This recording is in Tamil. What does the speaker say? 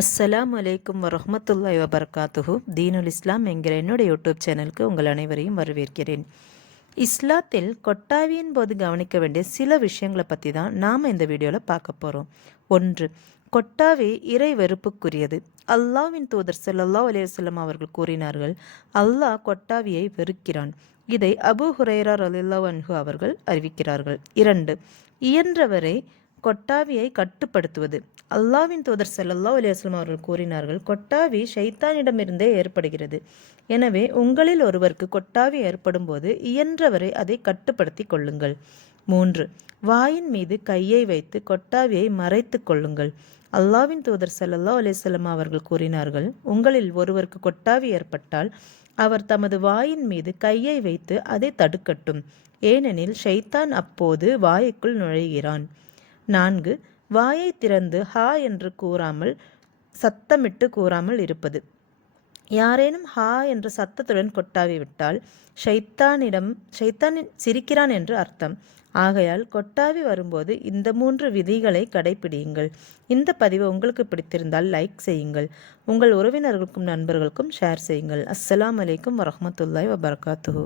அஸ்ஸலாமு அலைக்கும் வரஹ்மத்துல்லாஹி வபரகாத்துஹு. தீனுல் இஸ்லாம் என்கிற என்னுடைய யூடியூப் சேனலுக்கு உங்கள் அனைவரையும் வரவேற்கிறேன். இஸ்லாத்தில் கொட்டாவியின் போது கவனிக்க வேண்டிய சில விஷயங்களை பற்றி தான் நாம் இந்த வீடியோவில் பார்க்க போகிறோம். 1. கொட்டாவி இறை வெறுப்புக்குரியது. அல்லாஹ்வின் தூதர் ஸல்லல்லாஹு அலைஹி வஸல்லம் அவர்கள் கூறினார்கள், அல்லாஹ் கொட்டாவியை வெறுக்கிறான். இதை அபூ ஹுரைரா ரலியல்லாஹு அன்ஹு அவர்கள் அறிவிக்கிறார்கள். 2. இயன்றவரை கொட்டாவியை கட்டுப்படுத்துவது. அல்லாஹ்வின் தூதர் ஸல்லல்லாஹு அலைஹி வஸல்லம் அவர்கள் கூறினார்கள், கொட்டாவி ஷைத்தானிடமிருந்தே ஏற்படுகிறது. எனவே உங்களில் ஒருவருக்கு கொட்டாவி ஏற்படும் போது இயன்றவரை அதை கட்டுப்படுத்தி கொள்ளுங்கள். 3. வாயின் மீது கையை வைத்து கொட்டாவியை மறைத்து கொள்ளுங்கள். அல்லாஹ்வின் தூதர் ஸல்லல்லாஹு அலைஹி வஸல்லம் அவர்கள் கூறினார்கள், உங்களில் ஒருவருக்கு கொட்டாவி ஏற்பட்டால் அவர் தமது வாயின் மீது கையை வைத்து அதை தடுக்கட்டும். ஏனெனில் ஷைத்தான் அப்போது வாய்க்குள் நுழைகிறான். 4. வாயை திறந்து ஹா என்று கூறாமல் சத்தமிட்டு கூறாமல் இருப்பது. யாரேனும் ஹா என்ற சத்தத்துடன் கொட்டாவி விட்டால் ஷைத்தான் சிரிக்கிறான் என்று அர்த்தம். ஆகையால் கொட்டாவி வரும்போது இந்த 3 விதிகளை கடைபிடியுங்கள். இந்த பதிவு உங்களுக்கு பிடித்திருந்தால் லைக் செய்யுங்கள். உங்கள் உறவினர்களுக்கும் நண்பர்களுக்கும் ஷேர் செய்யுங்கள். அஸ்ஸலாமு அலைக்கும் வரஹ்மத்துல்லாஹி வபரகாத்துஹு.